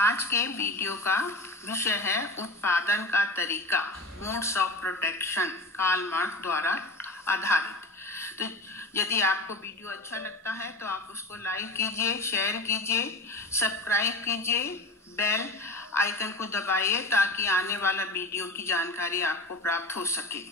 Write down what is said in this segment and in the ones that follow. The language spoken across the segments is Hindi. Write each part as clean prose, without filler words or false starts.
आज के वीडियो का विषय है उत्पादन का तरीका, modes of protection, Karl Marx द्वारा आधारित। तो यदि आपको वीडियो अच्छा लगता है तो आप उसको लाइक कीजिए, शेयर कीजिए, सब्सक्राइब कीजिए, बेल आइकन को दबाइए ताकि आने वाला वीडियो की जानकारी आपको प्राप्त हो सके।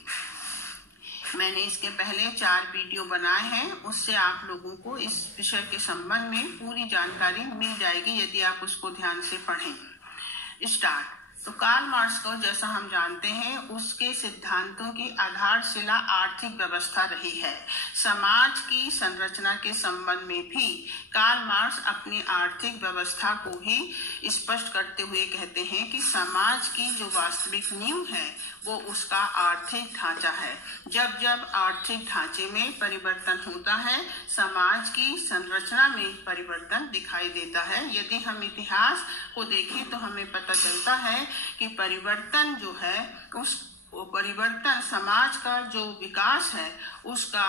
मैंने इसके पहले 4 वीडियो बनाए हैं, उससे आप लोगों को इस विषय के संबंध में पूरी जानकारी मिल जाएगी यदि आप उसको ध्यान से पढ़ें। स्टार्ट। तो कार्ल मार्क्स को जैसा हम जानते हैं उसके सिद्धांतों की आधारशिला आर्थिक व्यवस्था रही है। समाज की संरचना के संबंध में भी कार्ल मार्क्स अपनी आर्थिक व्यवस्था को ही स्पष्ट करते हुए कहते हैं कि समाज की जो वास्तविक नींव है वो उसका आर्थिक ढांचा है। जब जब आर्थिक ढांचे में परिवर्तन होता है समाज की संरचना में परिवर्तन दिखाई देता है। यदि हम इतिहास को देखें तो हमें पता चलता है कि परिवर्तन जो है उस परिवर्तन समाज का जो विकास है उसका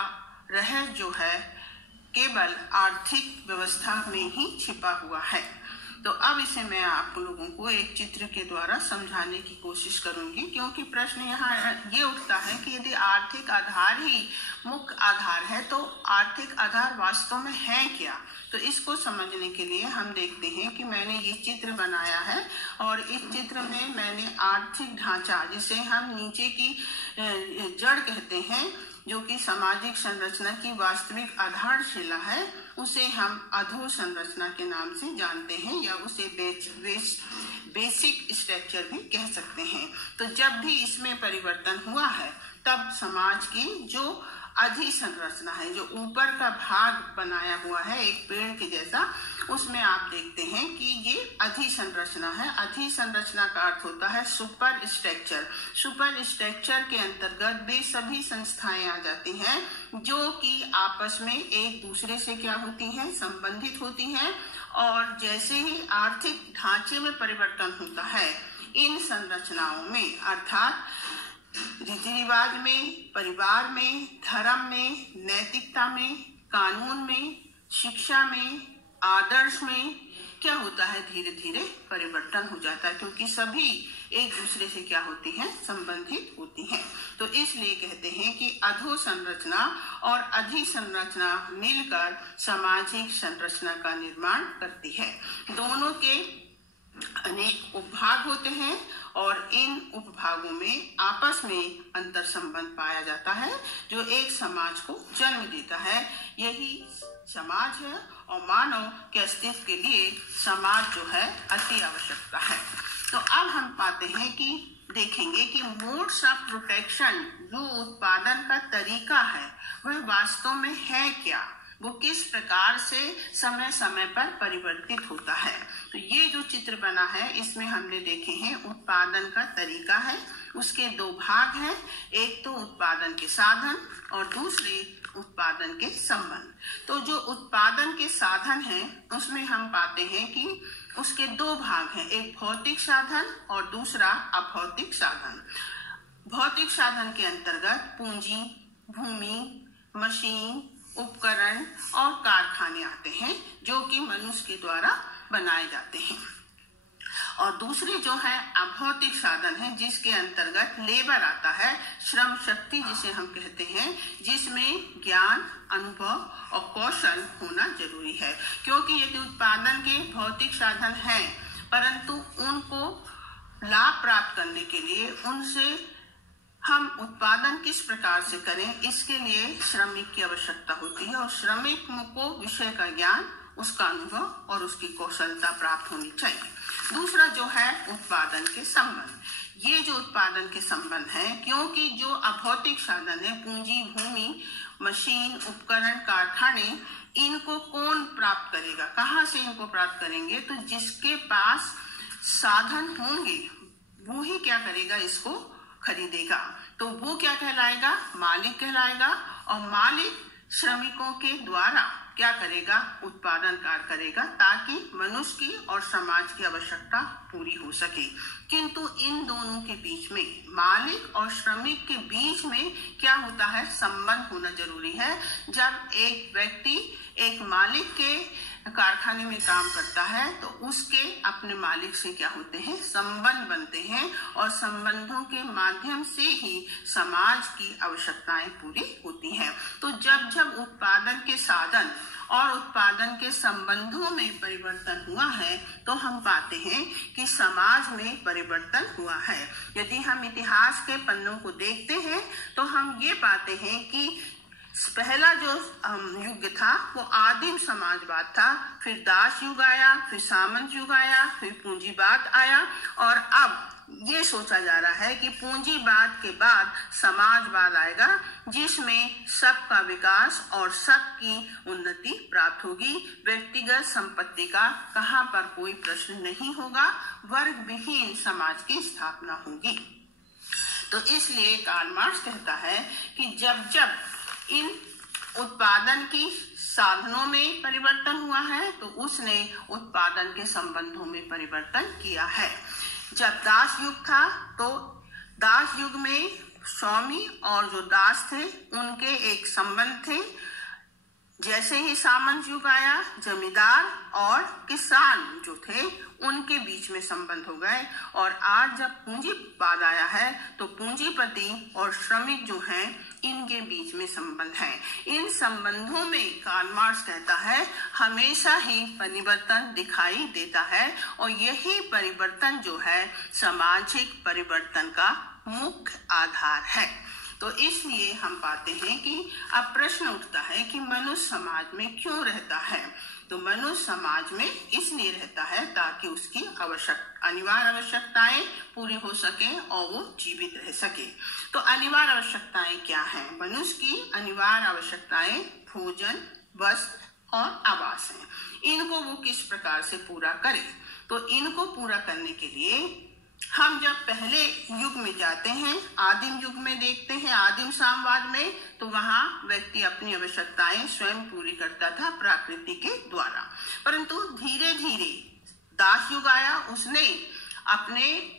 रहस्य जो है केवल आर्थिक व्यवस्था में ही छिपा हुआ है। तो अब इसे मैं आप लोगों को एक चित्र के द्वारा समझाने की कोशिश करूंगी, क्योंकि प्रश्न यहाँ ये उठता है कि यदि आर्थिक आधार ही मुख्य आधार है तो आर्थिक आधार वास्तव में है क्या। तो इसको समझने के लिए हम देखते हैं कि मैंने ये चित्र बनाया है और इस चित्र में मैंने आर्थिक ढांचा, जिसे हम नीचे की जड़ कहते हैं, जो कि सामाजिक संरचना की वास्तविक आधारशिला है, उसे हम अधोसंरचना के नाम से जानते हैं या उसे बेसिक स्ट्रक्चर भी कह सकते हैं। तो जब भी इसमें परिवर्तन हुआ है तब समाज की जो अधिसंरचना है, जो ऊपर का भाग बनाया हुआ है एक पेड़ के जैसा, उसमें आप देखते हैं कि ये अधिसंरचना है। अधिसंरचना का अर्थ होता है सुपर स्ट्रक्चर। सुपर स्ट्रक्चर के अंतर्गत वे सभी संस्थाएं आ जाती हैं जो कि आपस में एक दूसरे से क्या होती हैं, संबंधित होती हैं। और जैसे ही आर्थिक ढांचे में परिवर्तन होता है इन संरचनाओं में, अर्थात रीति रिवाज में, परिवार में, धर्म में, नैतिकता में, कानून में, शिक्षा में, आदर्श में क्या होता है, धीरे धीरे परिवर्तन हो जाता है, क्योंकि सभी एक दूसरे से क्या होती हैं, संबंधित होती हैं। तो इसलिए कहते हैं कि अधोसंरचना और अधिसंरचना मिलकर सामाजिक संरचना का निर्माण करती है। दोनों के अनेक उपभाग होते हैं और इन उपभागों में आपस में अंतर संबंध पाया जाता है जो एक समाज को जन्म देता है। यही समाज है और मानव के अस्तित्व के लिए समाज जो है अति आवश्यकता है। तो अब हम पाते हैं कि देखेंगे कि मोड्स ऑफ प्रोटेक्शन, जो उत्पादन का तरीका है, वह वास्तव में है क्या, वो किस प्रकार से समय समय पर परिवर्तित होता है। तो ये जो चित्र बना है इसमें हमने देखे हैं उत्पादन का तरीका है। उसके 2 भाग हैं, एक तो उत्पादन के साधन और दूसरे उत्पादन के संबंध। तो जो उत्पादन के साधन हैं उसमें हम पाते हैं कि उसके 2 भाग हैं, एक भौतिक साधन और दूसरा अभौतिक साधन। भौतिक साधन के अंतर्गत पूंजी, भूमि, मशीन, उपकरण और कारखाने आते हैं जो कि मनुष्य के द्वारा बनाए जाते हैं। और दूसरे जो है अभौतिक साधन है जिसके अंतर्गत लेबर आता है, श्रम शक्ति जिसे हम कहते हैं, जिसमें ज्ञान, अनुभव और कौशल होना जरूरी है। क्योंकि यदि उत्पादन के भौतिक साधन हैं परंतु उनको लाभ प्राप्त करने के लिए उनसे हम उत्पादन किस प्रकार से करें, इसके लिए श्रमिक की आवश्यकता होती है और श्रमिक को विषय का ज्ञान, उसका अनुभव और उसकी कौशलता प्राप्त होनी चाहिए। दूसरा जो है उत्पादन के संबंध। ये जो उत्पादन के संबंध है, क्योंकि जो अभौतिक साधन है, पूंजी, भूमि, मशीन, उपकरण, कारखाने, इनको कौन प्राप्त करेगा, कहाँ से इनको प्राप्त करेंगे, तो जिसके पास साधन होंगे वो ही क्या करेगा, इसको खरीदेगा। तो वो क्या कहलाएगा, मालिक कहलाएगा। और मालिक श्रमिकों के द्वारा क्या करेगा, उत्पादन कार्य करेगा ताकि मनुष्य की और समाज की आवश्यकता पूरी हो सके। किंतु इन दोनों के बीच में, मालिक और श्रमिक के बीच में क्या होता है, संबंध होना जरूरी है। जब एक व्यक्ति एक मालिक के कारखाने में काम करता है तो उसके अपने मालिक से क्या होते हैं, संबंध बनते हैं और संबंधों के माध्यम से ही समाज की आवश्यकताएं पूरी होती हैं। तो जब जब उत्पादन के साधन और उत्पादन के संबंधों में परिवर्तन हुआ है तो हम पाते हैं कि समाज में परिवर्तन हुआ है। यदि हम इतिहास के पन्नों को देखते हैं तो हम ये पाते हैं कि पहला जो युग था वो आदिम समाजवाद था, फिर दास युग आया, फिर सामंत युग आया, फिर पूंजीवाद आया और अब ये सोचा जा रहा है कि पूंजीवाद के बाद समाजवाद आएगा जिसमें सबका विकास और सबकी उन्नति प्राप्त होगी। व्यक्तिगत संपत्ति का कहाँ पर कोई प्रश्न नहीं होगा, वर्ग विहीन समाज की स्थापना होगी। तो इसलिए कार्ल मार्क्स कहता है कि जब जब इन उत्पादन की साधनों में परिवर्तन हुआ है तो उसने उत्पादन के संबंधों में परिवर्तन किया है। जब दास युग था तो दास युग में स्वामी और जो दास थे उनके एक संबंध थे। जैसे ही सामंत युग आया, जमींदार और किसान जो थे उनके बीच में संबंध हो गए और आज जब पूंजीवाद आया है तो पूंजीपति और श्रमिक जो हैं इनके बीच में संबंध है। इन संबंधों में कार्ल मार्क्स कहता है हमेशा ही परिवर्तन दिखाई देता है और यही परिवर्तन जो है सामाजिक परिवर्तन का मुख्य आधार है। तो इसलिए हम पाते हैं कि अब प्रश्न उठता है कि मनुष्य समाज में क्यों रहता है। तो मनुष्य समाज में इसलिए रहता है ताकि उसकी अनिवार्य आवश्यकताएं पूरी हो सके और वो जीवित रह सके। तो अनिवार्य आवश्यकताएं क्या हैं? मनुष्य की अनिवार्य आवश्यकताएं भोजन, वस्त्र और आवास हैं। इनको वो किस प्रकार से पूरा करे? तो इनको पूरा करने के लिए हम जब पहले युग में जाते हैं, आदिम युग में देखते हैं, आदिम साम्यवाद में, तो वहां व्यक्ति अपनी आवश्यकताएं स्वयं पूरी करता था प्रकृति के द्वारा। परंतु धीरे धीरे दास युग आया, उसने अपने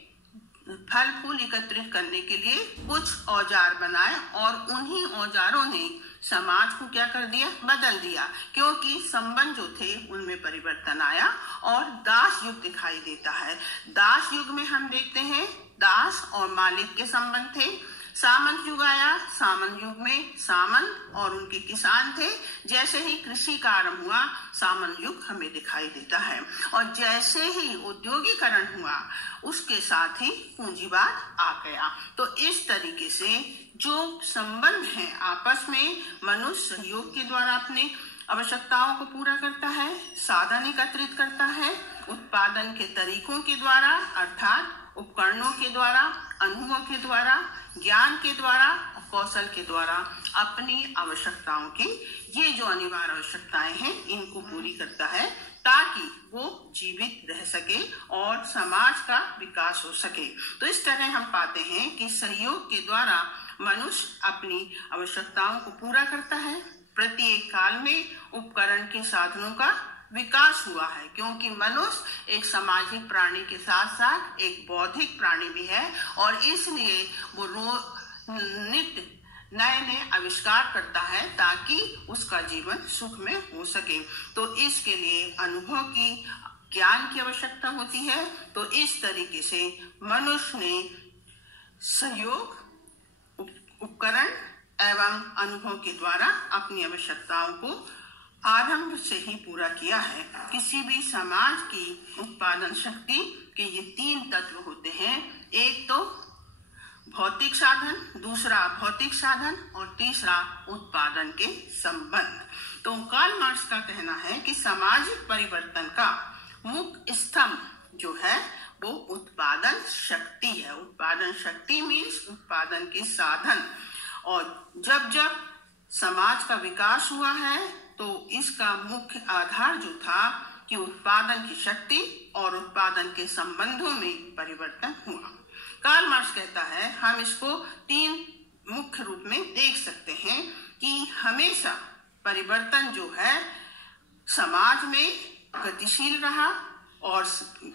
फल फूल एकत्रित करने के लिए कुछ औजार बनाए और उन्हीं औजारों ने समाज को क्या कर दिया, बदल दिया, क्योंकि संबंध जो थे उनमें परिवर्तन आया और दास युग दिखाई देता है। दास युग में हम देखते हैं दास और मालिक के संबंध थे। सामंत युग आया, सामंत युग में सामंत और उनके किसान थे। जैसे ही कृषि का आरंभ हुआ सामंत युग हमें दिखाई देता है और जैसे ही औद्योगिकरण हुआ उसके साथ ही पूंजीवाद आ गया। तो इस तरीके से जो संबंध है आपस में मनुष्य सहयोग के द्वारा अपने आवश्यकताओं को पूरा करता है, साधन एकत्रित करता है, उत्पादन के तरीकों के द्वारा अर्थात उपकरणों के द्वारा, अनुभवों के द्वारा, ज्ञान के द्वारा और कौशल के द्वारा अपनी आवश्यकताओं की ये जो अनिवार्य आवश्यकताएं हैं इनको पूरी करता है ताकि वो जीवित रह सके और समाज का विकास हो सके। तो इस तरह हम पाते हैं कि सहयोग के द्वारा मनुष्य अपनी आवश्यकताओं को पूरा करता है। प्रत्येक काल में उपकरण के साधनों का विकास हुआ है क्योंकि मनुष्य एक सामाजिक प्राणी के साथ साथ एक बौद्धिक प्राणी भी है और इसलिए वो नित्य नए नए आविष्कार करता है ताकि उसका जीवन सुख में हो सके। तो इसके लिए अनुभव की, ज्ञान की आवश्यकता होती है। तो इस तरीके से मनुष्य ने सहयोग, उपकरण एवं अनुभव के द्वारा अपनी आवश्यकताओं को आरंभ से ही पूरा किया है। किसी भी समाज की उत्पादन शक्ति के ये तीन तत्व होते हैं, एक तो भौतिक साधन, दूसरा भौतिक साधन और तीसरा उत्पादन के संबंध। तो कार्ल मार्क्स का कहना है कि सामाजिक परिवर्तन का मुख्य स्तंभ जो है वो उत्पादन शक्ति है। उत्पादन शक्ति मीन्स उत्पादन के साधन। और जब जब समाज का विकास हुआ है तो इसका मुख्य आधार जो था कि उत्पादन की शक्ति और उत्पादन के संबंधों में परिवर्तन हुआ। कार्ल मार्क्स कहता है हम इसको तीन मुख्य रूप में देख सकते हैं कि हमेशा परिवर्तन जो है समाज में गतिशील रहा और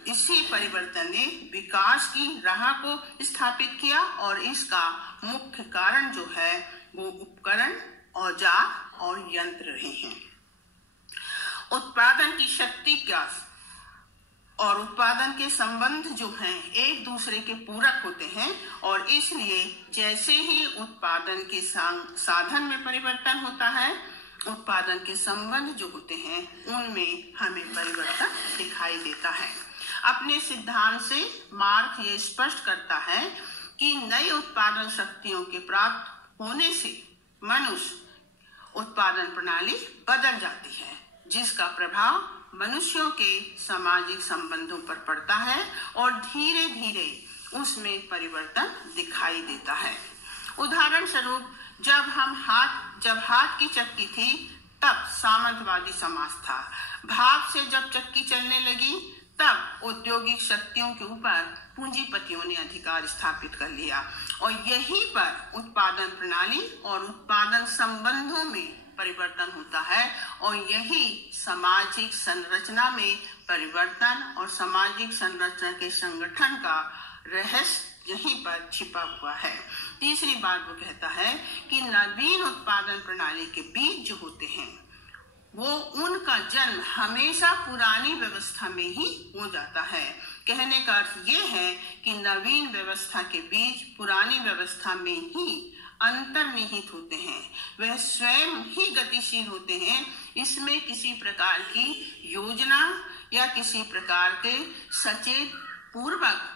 इसी परिवर्तन ने विकास की राह को स्थापित किया और इसका मुख्य कारण जो है वो उपकरण, औजार और यंत्र रहे हैं। उत्पादन की शक्ति क्या और उत्पादन के संबंध जो हैं एक दूसरे के पूरक होते हैं, और इसलिए जैसे ही उत्पादन के साधन में परिवर्तन होता है, उत्पादन के संबंध जो होते हैं उनमें हमें परिवर्तन दिखाई देता है। अपने सिद्धांत से मार्क्स ये स्पष्ट करता है कि नई उत्पादन शक्तियों के प्राप्त होने से मनुष्य उत्पादन प्रणाली बदल जाती है, जिसका प्रभाव मनुष्यों के सामाजिक संबंधों पर पड़ता है और धीरे धीरे उसमें परिवर्तन दिखाई देता है। उदाहरण स्वरूप, जब हाथ की चक्की थी तब सामंतवादी समाज था। भाप से जब चक्की चलने लगी तब औद्योगिक शक्तियों के ऊपर पूंजीपतियों ने अधिकार स्थापित कर लिया, और यहीं पर उत्पादन प्रणाली और उत्पादन संबंधों में परिवर्तन होता है, और यही सामाजिक संरचना में परिवर्तन और सामाजिक संरचना के संगठन का रहस्य यहीं पर छिपा हुआ है। तीसरी बात वो कहता है कि नवीन उत्पादन प्रणाली के बीज जो होते हैं उनका जन्म हमेशा पुरानी व्यवस्था में ही हो जाता है। कहने का अर्थ ये है कि नवीन व्यवस्था के बीज पुरानी व्यवस्था में ही अंतर्निहित होते हैं, वह स्वयं ही गतिशील होते हैं। इसमें किसी प्रकार की योजना या किसी प्रकार के सचेत पूर्वक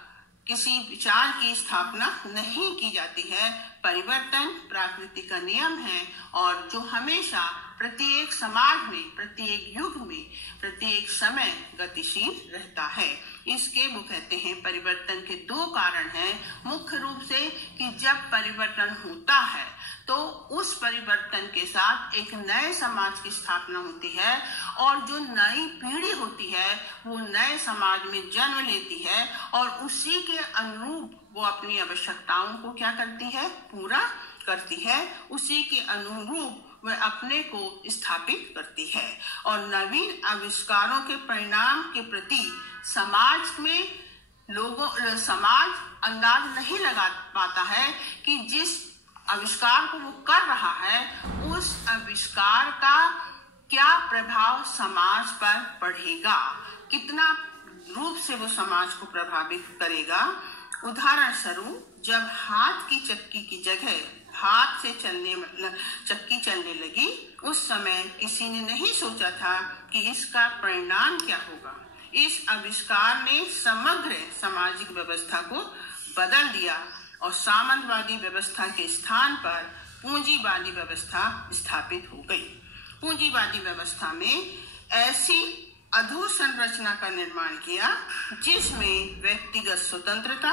किसी विचार की स्थापना नहीं की जाती है। परिवर्तन प्रकृति का नियम है, और जो हमेशा प्रत्येक समाज में, प्रत्येक युग में, प्रत्येक समय गतिशील रहता है। इसके वो कहते हैं परिवर्तन के दो कारण हैं, मुख्य रूप से कि जब परिवर्तन होता है तो उस परिवर्तन के साथ एक नए समाज की स्थापना होती है, और जो नई पीढ़ी होती है वो नए समाज में जन्म लेती है, और उसी के अनुरूप वो अपनी आवश्यकताओं को क्या करती है, पूरा करती है, उसी के अनुरूप वह अपने को स्थापित करती है। और नवीन आविष्कारों के परिणाम के प्रति समाज अंदाज नहीं लगा पाता है कि जिस आविष्कार को वो कर रहा है उस आविष्कार का क्या प्रभाव समाज पर पड़ेगा, कितना रूप से वो समाज को प्रभावित करेगा। उदाहरण स्वरूप, जब हाथ की चक्की की जगह हाथ से चक्की चलने लगी, उस समय किसी ने नहीं सोचा था कि इसका परिणाम क्या होगा। इस आविष्कार ने समग्र सामाजिक व्यवस्था को बदल दिया, और सामंतवादी व्यवस्था के स्थान पर पूंजीवादी व्यवस्था स्थापित हो गई। पूंजीवादी व्यवस्था में ऐसी अधोसंरचना का निर्माण किया जिसमें व्यक्तिगत स्वतंत्रता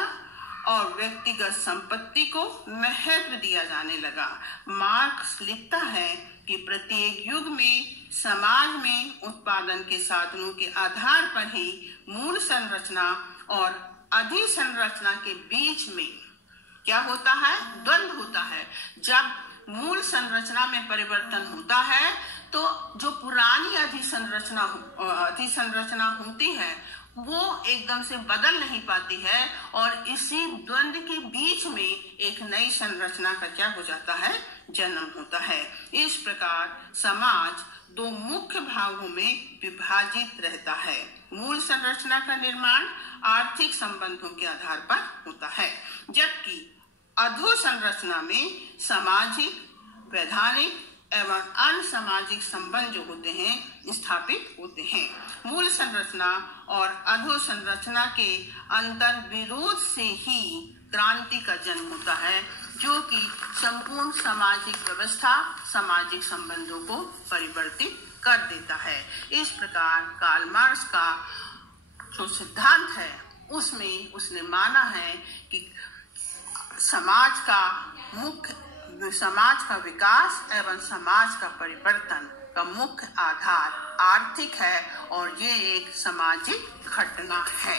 और व्यक्तिगत संपत्ति को महत्व दिया जाने लगा। मार्क्स लिखता है कि प्रत्येक युग में समाज में उत्पादन के साधनों के आधार पर ही मूल संरचना और अधिसंरचना के बीच में क्या होता है, द्वंद्व होता है। जब मूल संरचना में परिवर्तन होता है तो जो पुरानी अधिसंरचना होती है वो एकदम से बदल नहीं पाती है, और इसी द्वंद्व के बीच में एक नई संरचना का क्या हो जाता है, जन्म होता है। इस प्रकार समाज दो मुख्य भागों में विभाजित रहता है। मूल संरचना का निर्माण आर्थिक संबंधों के आधार पर होता है, जबकि अधोसंरचना में सामाजिक, वैधानिक एवं अन्य सामाजिक संबंध जो होते हैं स्थापित होते हैं। मूल संरचना और अधोसंरचना के अंतर विरोध से ही क्रांति का जन्म होता है, जो कि संपूर्ण सामाजिक व्यवस्था, सामाजिक संबंधों को परिवर्तित कर देता है। इस प्रकार कार्ल मार्क्स का जो सिद्धांत है उसमें उसने माना है कि समाज का विकास एवं समाज का परिवर्तन का मुख्य आधार आर्थिक है, और ये एक सामाजिक घटना है।